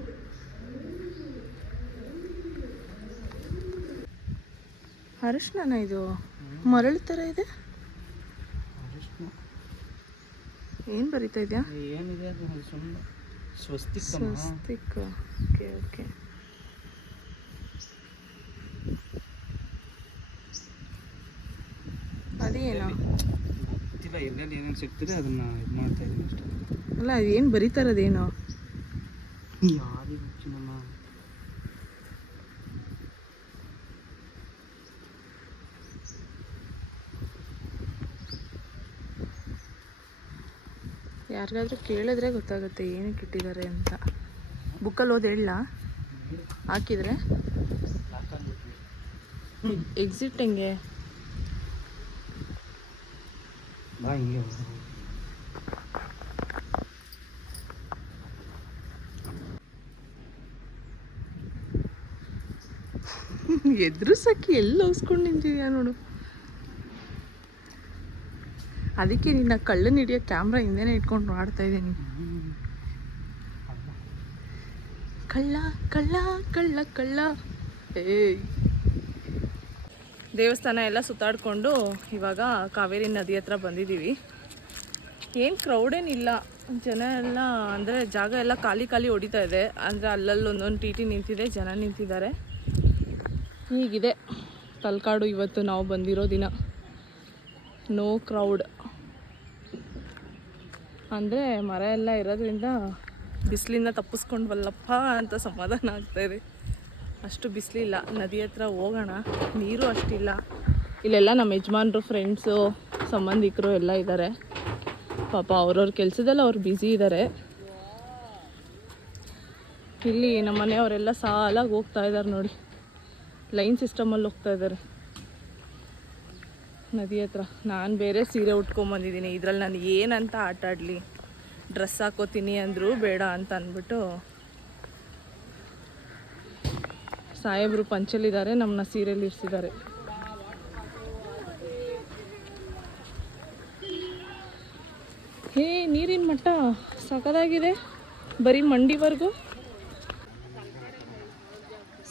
ಅರಿಶಿನ ಇದು ಮರಳು ಥರ ಇದೆ. ಏನು ಬರೀತಾ ಇದೆಯಾ? ಏನಿದೆ ಸ್ವಸ್ತಿಕ್. Okay okay. ಅದೇನೋ ಗೊತ್ತಿಲ್ಲ, ಎಲ್ಲೆಲ್ಲಿ ಏನೇನು ಸಿಗ್ತದೆ ಅದನ್ನು ಇದು ಮಾಡ್ತಾ ಇದ್ದೀನಿ ಅಷ್ಟೇ. ಅಲ್ಲ, ಅದೇನು ಬರೀತಾ ಇರೋದೇನೋ ಯಾರಿಗೆ ನಮ್ಮ ಯಾರಿಗಾದ್ರೂ ಕೇಳಿದ್ರೆ ಗೊತ್ತಾಗುತ್ತೆ ಏನಕ್ಕೆ ಇಟ್ಟಿದ್ದಾರೆ ಅಂತ. ಬುಕ್ಕಲ್ಲಿ ಓದಿ ಹೇಳಲ್ಲ ಹಾಕಿದರೆ. ಎಕ್ಸಿಟ್ ಹೆಂಗೆ? ಬಾ ಹಿಂಗೆ ಹೋಗು. ಎದುರಿಸಕ್ಕೆ ಎಲ್ಲ ಹೋಸ್ಕೊಂಡು ನಿಂತಿದ್ಯಾ ನೋಡು. ಅದಕ್ಕೆ ನಿನ್ನ ಕಳ್ಳನ ಹಿಡಿಯೋ ಕ್ಯಾಮ್ರಾ ಹಿಂದೆನೇ ಇಟ್ಕೊಂಡು ಮಾಡ್ತಾ ಇದ್ದೀನಿ. ಕಳ್ಳ ಕಳ್ಳ ಕಳ್ಳ ಕಳ್ಳ. ಏಯ್, ದೇವಸ್ಥಾನ ಎಲ್ಲ ಸುತ್ತಾಡಿಕೊಂಡು ಇವಾಗ ಕಾವೇರಿ ನದಿ ಹತ್ರ ಬಂದಿದ್ದೀವಿ. ಏನು ಕ್ರೌಡೇನಿಲ್ಲ, ಜನ ಎಲ್ಲ ಅಂದರೆ ಜಾಗ ಎಲ್ಲ ಖಾಲಿ ಖಾಲಿ ಹೊಡಿತಾ ಇದೆ. ಅಂದರೆ ಅಲ್ಲಲ್ಲಿ ಒಂದೊಂದು ಟಿ ಟಿ ನಿಂತಿದೆ, ಜನ ನಿಂತಿದ್ದಾರೆ. ಹೀಗಿದೆ ತಲಕಾಡು ಇವತ್ತು ನಾವು ಬಂದಿರೋ ದಿನ. No crowd. ಅಂದರೆ ಮರ ಎಲ್ಲ ಇರೋದ್ರಿಂದ ಬಿಸಿಲಿಂದ ತಪ್ಪಿಸ್ಕೊಂಡ್ವಲ್ಲಪ್ಪ ಅಂತ ಸಮಾಧಾನ ಆಗ್ತಾಯಿದೆ. ಅಷ್ಟು ಬಿಸಿಲಿಲ್ಲ. ನದಿ ಹತ್ರ ಹೋಗೋಣ, ನೀರು ಅಷ್ಟಿಲ್ಲ. ಇಲ್ಲೆಲ್ಲ ನಮ್ಮ ಯಜಮಾನ್ರು, ಫ್ರೆಂಡ್ಸು, ಸಂಬಂಧಿಕರು ಎಲ್ಲ ಇದ್ದಾರೆ. ಪಾಪ ಅವ್ರವ್ರ ಕೆಲಸದಲ್ಲ ಅವ್ರು ಬ್ಯುಸಿ ಇದ್ದಾರೆ. ಇಲ್ಲಿ ನಮ್ಮ ಮನೆಯವರೆಲ್ಲ ಸಾಲಾಗಿ ಹೋಗ್ತಾ ಇದ್ದಾರೆ ನೋಡಿ, ಲೈನ್ ಸಿಸ್ಟಮಲ್ಲಿ ಹೋಗ್ತಾ ಇದ್ದಾರೆ ನದಿ ಹತ್ರ. ನಾನು ಬೇರೆ ಸೀರೆ ಉಟ್ಕೊಂಬಂದಿದ್ದೀನಿ. ಇದರಲ್ಲಿ ನಾನು ಏನಂತ ಆಟ ಆಡಲಿ, ಡ್ರೆಸ್ ಹಾಕೋತೀನಿ ಅಂದರೂ ಬೇಡ ಅಂತ ಅಂದ್ಬಿಟ್ಟು ಸಾಹೇಬರು ಪಂಚಲಿದ್ದಾರೆ, ನಮ್ಮನ್ನ ಸೀರೆಯಲ್ಲಿ ಇರಿಸಿದ್ದಾರೆ. ಹೇ, ನೀರಿನ ಮಟ್ಟ ಸಖತ್ತಾಗಿದೆ, ಬರೀ ಮಂಡಿವರೆಗೂ.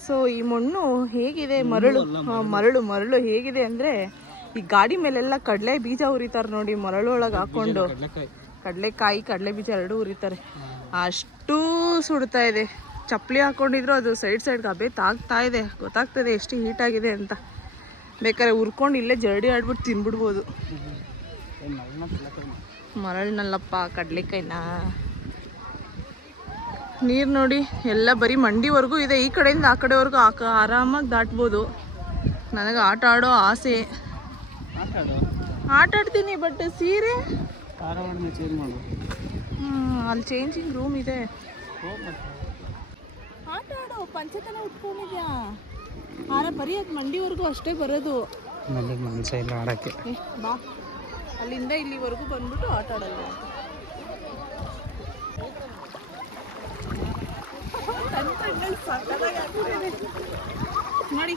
ಸೊ ಈ ಮಣ್ಣು ಹೇಗಿದೆ, ಮರಳು ಮರಳು ಹೇಗಿದೆ ಅಂದರೆ, ಈ ಗಾಡಿ ಮೇಲೆಲ್ಲ ಕಡಲೆ ಬೀಜ ಉರಿತಾರೆ ನೋಡಿ, ಮರಳು ಒಳಗೆ ಹಾಕ್ಕೊಂಡು. ಕಡಲೆಕಾಯಿ, ಕಡಲೆ ಬೀಜ ಎರಡೂ ಉರಿತಾರೆ. ಅಷ್ಟು ಸುಡ್ತಾ ಇದೆ. ಚಪ್ಪಲಿ ಹಾಕ್ಕೊಂಡಿದ್ರು ಅದು ಸೈಡ್ಗೆ ಹಬೆ ತಾಗ್ತಾ ಇದೆ. ಗೊತ್ತಾಗ್ತದೆ ಎಷ್ಟು ಹೀಟಾಗಿದೆ ಅಂತ. ಬೇಕಾದ್ರೆ ಹುರ್ಕೊಂಡು ಇಲ್ಲೇ ಜರಡಿ ಆಡ್ಬಿಟ್ಟು ತಿನ್ಬಿಡ್ಬೋದು. ಮರಳಿನಲ್ಲಪ್ಪ, ಕಡಲೆಕಾಯಿನ. ನೀರು ನೋಡಿ ಎಲ್ಲ ಬರೀ ಮಂಡಿವರೆಗೂ ಇದೆ. ಈ ಕಡೆಯಿಂದ ಆ ಕಡೆವರೆಗೂ ಆರಾಮಾಗಿ ದಾಟ್ಬೋದು. ನನಗೆ ಆಟ ಆಡೋ ಆಸೆ. ಆಟ ಆಡ್ತೀನಿ, ಬಟ್ ಸೀರೆ ಅಲ್ಲಿ ಚೇಂಜಿಂಗ್ ರೂಮ್ ಇದೆ. ಆಟ ಆಡೋ, ಪಂಚತನ ಉಟ್ಕೊಂಡಿದ್ಯಾ? ಬರೀ ಅದು ಮಂಡಿವರೆಗೂ ಅಷ್ಟೇ ಬರೋದು. ಮನಸ್ಸೇ ಇಲ್ಲ ಆಡೋಕ್ಕೆ. ಬಾ, ಅಲ್ಲಿಂದ ಇಲ್ಲಿವರೆಗೂ ಬಂದ್ಬಿಟ್ಟು ಆಟ ಆಡಲ್ಲ. ನೋಡಿ,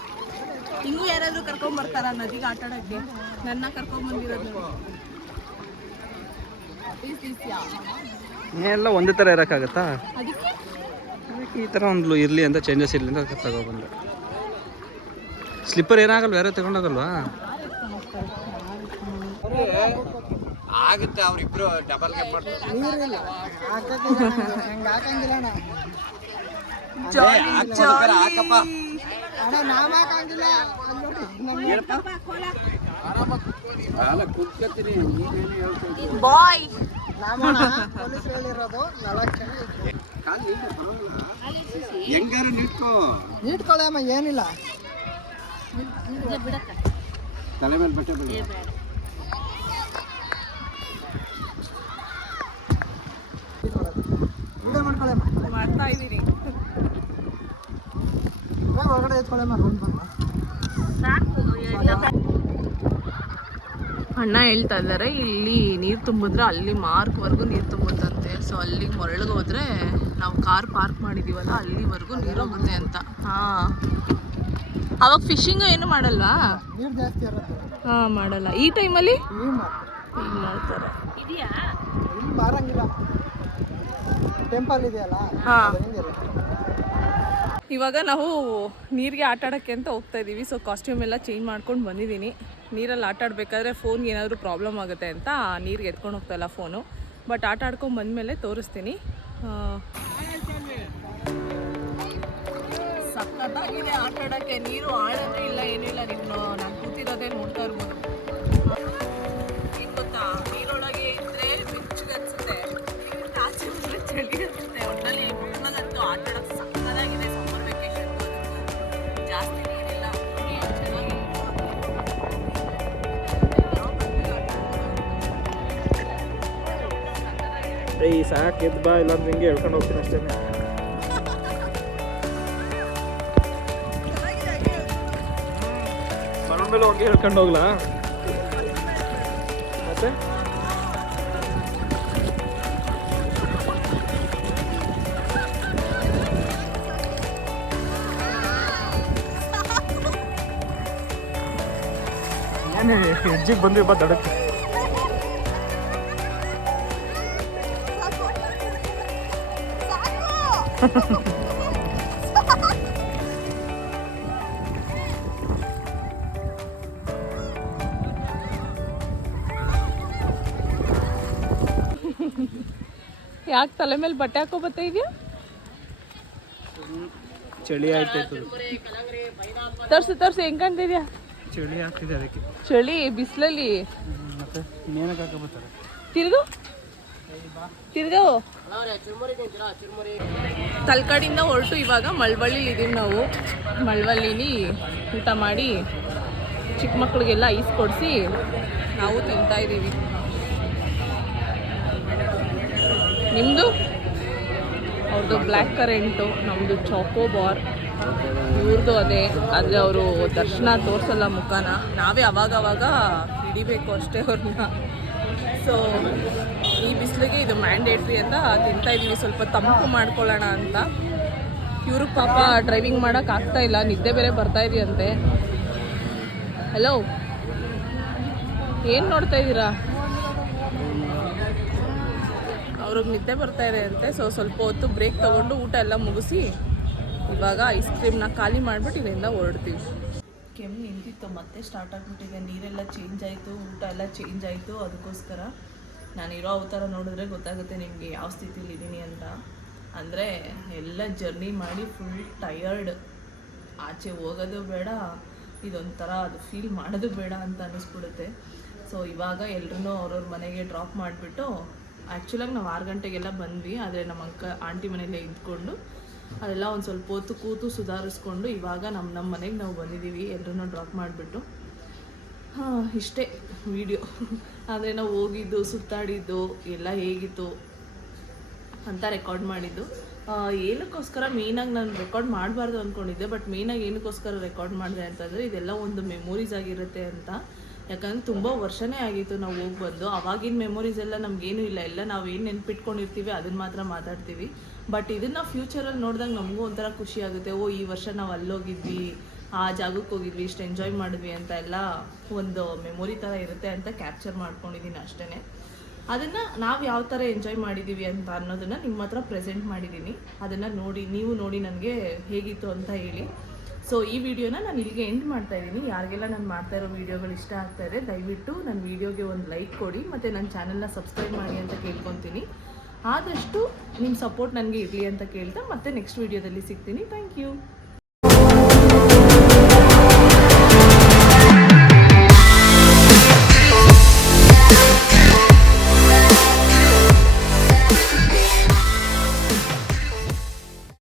ಹಿಂಗೂ ಯಾರಾದ್ರೂ ಕರ್ಕೊಂಬರ್ತಾರ ನದಿಗೆ ಆಟ ಆಡೋಕ್ಕೆ? ನನ್ನ ಕರ್ಕೊಂಬಂದಿರೋದು. ಎಲ್ಲ ಒಂದೇ ಥರ ಇರೋಕ್ಕಾಗತ್ತಾ? ಅದಕ್ಕೆ ಈ ಥರ ಒಂದು ಇರಲಿ ಅಂತ, ಚೇಂಜಸ್ ಇರಲಿ ಅಂತ ತಗೊಬಂದೆ. ಸ್ಲಿಪ್ಪರ್ ಏನಾಗಲ್ವ? ಯಾರೋ ತಗೊಂಡೋಗಲ್ವಾ? ಆಗುತ್ತೆ, ಅವ್ರಿಬ್ರು ಡಬಲ್ ಗೇಮ್ ಮಾಡ್ತಾರೆ. ಬಾಯ್ ಹೆಂಗಾರು ನೀಟ್ಕೊಳ್ಳಮ್ಮ, ಏನಿಲ್ಲ. ತಲೆ ಮೇಲೆ ಬಟ್ಟೆ ಬಿಡ. ಮಾಡ್ತಾ ಇದ್ದೀರಿ. ಹೊರಗಡೆ ಎತ್ಕೊಳ್ಳಮ್ಮ. ಅಣ್ಣ ಹೇಳ್ತಾ ಇದ್ದಾರೆ, ಇಲ್ಲಿ ನೀರು ತುಂಬಿದ್ರೆ ಅಲ್ಲಿ ಮಾರ್ಕ್ವರೆಗೂ ನೀರು ತುಂಬುತ್ತಂತೆ. ಸೊ ಅಲ್ಲಿಗೆ ಮರಳಿಗೆ ಹೋದ್ರೆ ನಾವು ಕಾರ್ ಪಾರ್ಕ್ ಮಾಡಿದ್ದೀವಲ್ಲ, ಅಲ್ಲಿವರೆಗೂ ನೀರು ಹೋಗುತ್ತೆ ಅಂತ. ಹಾಂ, ಅವಾಗ ಫಿಶಿಂಗು ಏನು ಮಾಡಲ್ವಾ? ನೀರು ಜಾಸ್ತಿ ಇರುತ್ತೆ. ಹಾಂ, ಮಾಡಲ್ಲ. ಈ ಟೈಮಲ್ಲಿ ಈಗ ಮಾಡ್ತಾರೆ. ಇಲ್ಲಿ ಮಾರಂಗಿಲ್ಲ, ಟೆಂಪಲ್ ಇದೆಯಲ್ಲ. ಹಾಂ, ಇವಾಗ ನಾವು ನೀರಿಗೆ ಆಟ ಆಡೋಕ್ಕೆ ಅಂತ ಹೋಗ್ತಾ ಇದ್ದೀವಿ. ಸೊ ಕಾಸ್ಟ್ಯೂಮ್ ಎಲ್ಲ ಚೇಂಜ್ ಮಾಡ್ಕೊಂಡು ಬಂದಿದ್ದೀನಿ. ನೀರಲ್ಲಿ ಆಟ ಆಡಬೇಕಾದ್ರೆ ಫೋನ್ಗೆ ಏನಾದರೂ ಪ್ರಾಬ್ಲಮ್ ಆಗುತ್ತೆ ಅಂತ ನೀರಿಗೆ ಎತ್ಕೊಂಡು ಹೋಗ್ತಾ ಇಲ್ಲ ಫೋನು. ಬಟ್ ಆಟ ಆಡ್ಕೊಂಡು ಬಂದಮೇಲೆ ತೋರಿಸ್ತೀನಿ. ಸಕ್ಕತ್ತಾಗಿದೆ ಆಟ ಆಡೋಕ್ಕೆ. ನೀರು ಆಳಂದ್ರೆ ಇಲ್ಲ, ಏನೂ ಇಲ್ಲ. ನಾನು ಕೂತಿರೋದೇ ನೋಡ್ತಾ ಇರ್ಬೋದು. ಏನು ಗೊತ್ತಾ, ನೀರೊಳಗೆ ಇದ್ದರೆ ಬೆಚ್ಚಗೆ ಅನಿಸುತ್ತೆ, ಆಚೆ ಬಂದರೆ ಚಳಿ ಅನಿಸುತ್ತೆ. ಒಟ್ಟಲ್ಲಿ ಬೆಳ್ಳಗಂತೂ ಆಟ ಆಡೋಕ್ಕೆ ಸಕ್ಕತ್ತಾಗಿದೆ. ಸಮ್ಮರ್ ವೆಕೇಷನ್ ಜಾಸ್ತಿ ನೀರಿಲ್ಲ, ಚೆನ್ನಾಗಿ. ಈ ಸಾಕು ಎದ್ದು ಬಾ, ಇಲ್ಲಾಂದ್ರೆ ಹಿಂಗೆ ಹೇಳ್ಕೊಂಡು ಹೋಗ್ತೀನಿ ಅಷ್ಟೇ. ಬರೋಣ ಮೇಲೆ ಹೋಗಿ ಹೇಳ್ಕೊಂಡು ಹೋಗ್ಲಾ ಮತ್ತೆ? ನಾನು ಹೆಜ್ಜೆಗೆ ಬಂದು ಬಾ ದಡಕ್ಕೆ. ಯಾಕೆ ತಲೆ ಮೇಲೆ ಬಟ್ಟೆ ಹಾಕೋ ಬರ್ತಾ ಇದೆಯಾ? ಚಳಿ ಆಯ್ತಾಯ್ತು. ತರ್ಸು ಹೆಂಗ್ ಕಾಣ್ತಿದ್ಯಾ? ಚಳಿ ಆಗ್ತಿದೆ ಅದಕ್ಕೆ. ಚಳಿ ಬಿಸಿಲಲ್ಲಿ ಮತ್ತೆ ಇನ್ನೇನಕ್ಕೆ ಹಾಕೋಬರ್ತಾರೆ. ತಿರ್ಗು ತಲಕಾಡಿಂದ ಹೊರಟು ಇವಾಗ ಮಳವಳ್ಳಿಲಿ ಇದೀವಿ ನಾವು. ಮಳವಳ್ಳಿಲಿ ಊಟ ಮಾಡಿ ಚಿಕ್ಕ ಮಕ್ಳಿಗೆಲ್ಲ ಐಸ್ ಕೊಡಿಸಿ ನಾವು ತಿಂತಾ ಇದ್ದೀವಿ. ನಿಮ್ಮದು ಅವ್ರದ್ದು ಬ್ಲ್ಯಾಕ್ ಕರೆಂಟು, ನಮ್ಮದು ಚಾಕೋ ಬಾರ್, ಇವ್ರದ್ದು ಅದೇ. ಆದರೆ ಅವರು ದರ್ಶನ ತೋರಿಸಲ್ಲ ಮುಖನ, ನಾವೇ ಅವಾಗವಾಗ ಹಿಡಿಬೇಕು ಅಷ್ಟೇ ಅವ್ರನ್ನ. ಸೊ ಈ ಬಿಸಿಲಿಗೆ ಇದು ಮ್ಯಾಂಡೇಟ್ರಿ ಅಂತ ತಿಂತಾ ಇದ್ದೀವಿ, ಸ್ವಲ್ಪ ತಂಪು ಮಾಡ್ಕೊಳ್ಳೋಣ ಅಂತ. ಇವರು ಪಾಪ ಡ್ರೈವಿಂಗ್ ಮಾಡೋಕೆ ಆಗ್ತಾ ಇಲ್ಲ, ನಿದ್ದೆ ಬೇರೆ ಬರ್ತಾ ಇದೆಯಂತೆ. ಹಲೋ, ಏನು ನೋಡ್ತಾ ಇದ್ದೀರಾ? ಅವ್ರಿಗೆ ನಿದ್ದೆ ಬರ್ತಾ ಇದೆ ಅಂತೆ. ಸೊ ಸ್ವಲ್ಪ ಹೊತ್ತು ಬ್ರೇಕ್ ತೊಗೊಂಡು ಊಟ ಎಲ್ಲ ಮುಗಿಸಿ ಇವಾಗ ಐಸ್ ಕ್ರೀಮ್ನ ಖಾಲಿ ಮಾಡಿಬಿಟ್ಟು ಇಲ್ಲಿಂದ ಹೊರಡ್ತೀವಿ. ಕೆಮ್ಮು ನಿಂತಿತ್ತು, ಮತ್ತೆ ಸ್ಟಾರ್ಟ್ ಆಗಿಬಿಟ್ಟಿದೆ. ನೀರೆಲ್ಲ ಚೇಂಜ್ ಆಯಿತು, ಊಟ ಎಲ್ಲ ಚೇಂಜ್ ಆಯಿತು. ಅದಕ್ಕೋಸ್ಕರ ನಾನಿರೋ ಅವತಾರ ನೋಡಿದ್ರೆ ಗೊತ್ತಾಗುತ್ತೆ ನಿಮಗೆ ಯಾವ ಸ್ಥಿತಿಲಿ ಇದ್ದೀನಿ ಅಂತ. ಅಂದರೆ ಎಲ್ಲ ಜರ್ನಿ ಮಾಡಿ ಫುಲ್ ಟಯರ್ಡ್, ಆಚೆ ಹೋಗೋದು ಬೇಡ, ಇದೊಂಥರ ಅದು ಫೀಲ್ ಮಾಡೋದು ಬೇಡ ಅಂತ ಅನ್ನಿಸ್ಬಿಡುತ್ತೆ. ಸೊ ಇವಾಗ ಎಲ್ಲರೂ ಅವ್ರವ್ರ ಮನೆಗೆ ಡ್ರಾಪ್ ಮಾಡಿಬಿಟ್ಟು, ಆ್ಯಕ್ಚುಲಾಗಿ ನಾವು 6 ಗಂಟೆಗೆಲ್ಲ ಬಂದ್ವಿ. ಆದರೆ ನಮ್ಮ ಆಂಟಿ ಮನೆಯಲ್ಲೇ ಇದ್ಕೊಂಡು ಅದೆಲ್ಲ ಒಂದು ಸ್ವಲ್ಪ ಹೊತ್ತು ಕೂತು ಸುಧಾರಿಸ್ಕೊಂಡು ಇವಾಗ ನಮ್ಮ ಮನೆಗೆ ನಾವು ಬಂದಿದ್ದೀವಿ, ಎಲ್ಲರೂ ಡ್ರಾಪ್ ಮಾಡಿಬಿಟ್ಟು. ಇಷ್ಟೇ ವಿಡಿಯೋ. ಆದರೆ ನಾವು ಹೋಗಿದ್ದು, ಸುತ್ತಾಡಿದ್ದು ಎಲ್ಲ ಹೇಗಿತ್ತು ಅಂತ ರೆಕಾರ್ಡ್ ಮಾಡಿದ್ದು. ಏನಕ್ಕೋಸ್ಕರ ಮೇಯ್ನಾಗಿ ನಾನು ರೆಕಾರ್ಡ್ ಮಾಡಬಾರ್ದು ಅಂದ್ಕೊಂಡಿದ್ದೆ, ಬಟ್ ಮೇಯ್ನಾಗಿ ಏನಕ್ಕೋಸ್ಕರ ರೆಕಾರ್ಡ್ ಮಾಡಿದೆ ಅಂತಂದರೆ ಇದೆಲ್ಲ ಒಂದು ಮೆಮೊರೀಸ್ ಆಗಿರುತ್ತೆ ಅಂತ. ಯಾಕಂದರೆ ತುಂಬ ವರ್ಷನೇ ಆಗಿತ್ತು ನಾವು ಹೋಗಿ ಬಂದು. ಆವಾಗಿನ ಮೆಮೊರೀಸ್ ಎಲ್ಲ ನಮಗೇನೂ ಇಲ್ಲ, ಎಲ್ಲ ನಾವು ಏನು ನೆನ್ಪಿಟ್ಕೊಂಡಿರ್ತೀವಿ ಅದನ್ನು ಮಾತ್ರ ಮಾತಾಡ್ತೀವಿ. ಬಟ್ ಇದನ್ನು ಫ್ಯೂಚರಲ್ಲಿ ನೋಡಿದಾಗ ನಮಗೂ ಒಂಥರ ಖುಷಿ ಆಗುತ್ತೆ. ಓ, ಈ ವರ್ಷ ನಾವು ಅಲ್ಲೋಗಿದ್ವಿ, ಆ ಜಾಗಕ್ಕೆ ಹೋಗಿದ್ವಿ, ಇಷ್ಟು ಎಂಜಾಯ್ ಮಾಡಿದ್ವಿ ಅಂತ ಎಲ್ಲ ಒಂದು ಮೆಮೊರಿ ಥರ ಇರುತ್ತೆ ಅಂತ ಕ್ಯಾಪ್ಚರ್ ಮಾಡ್ಕೊಂಡಿದ್ದೀನಿ ಅಷ್ಟೇ. ಅದನ್ನು ನಾವು ಯಾವ ಥರ ಎಂಜಾಯ್ ಮಾಡಿದ್ದೀವಿ ಅಂತ ಅನ್ನೋದನ್ನು ನಿಮ್ಮ ಹತ್ರ ಪ್ರೆಸೆಂಟ್ ಮಾಡಿದ್ದೀನಿ. ಅದನ್ನು ನೋಡಿ, ನೀವು ನೋಡಿ ನನಗೆ ಹೇಗಿತ್ತು ಅಂತ ಹೇಳಿ. ಸೊ ಈ ವಿಡಿಯೋನ ನಾನು ಇಲ್ಲಿಗೆ ಎಂಡ್ ಮಾಡ್ತಾ ಇದ್ದೀನಿ. ಯಾರಿಗೆಲ್ಲ ನಾನು ಮಾಡ್ತಾ ಇರೋ ವೀಡಿಯೋಗಳು ಇಷ್ಟ ಆಗ್ತಾ ಇದೆ, ದಯವಿಟ್ಟು ನನ್ನ ವೀಡಿಯೋಗೆ ಒಂದು ಲೈಕ್ ಕೊಡಿ ಮತ್ತು ನನ್ನ ಚಾನಲ್ನ ಸಬ್ಸ್ಕ್ರೈಬ್ ಮಾಡಿ ಅಂತ ಕೇಳ್ಕೊತೀನಿ. ಆದಷ್ಟು ನಿಮ್ಮ ಸಪೋರ್ಟ್ ನನಗೆ ಇರಲಿ ಅಂತ ಕೇಳ್ತಾ ಮತ್ತೆ ನೆಕ್ಸ್ಟ್ ವೀಡಿಯೋದಲ್ಲಿ ಸಿಗ್ತೀನಿ. Thank you.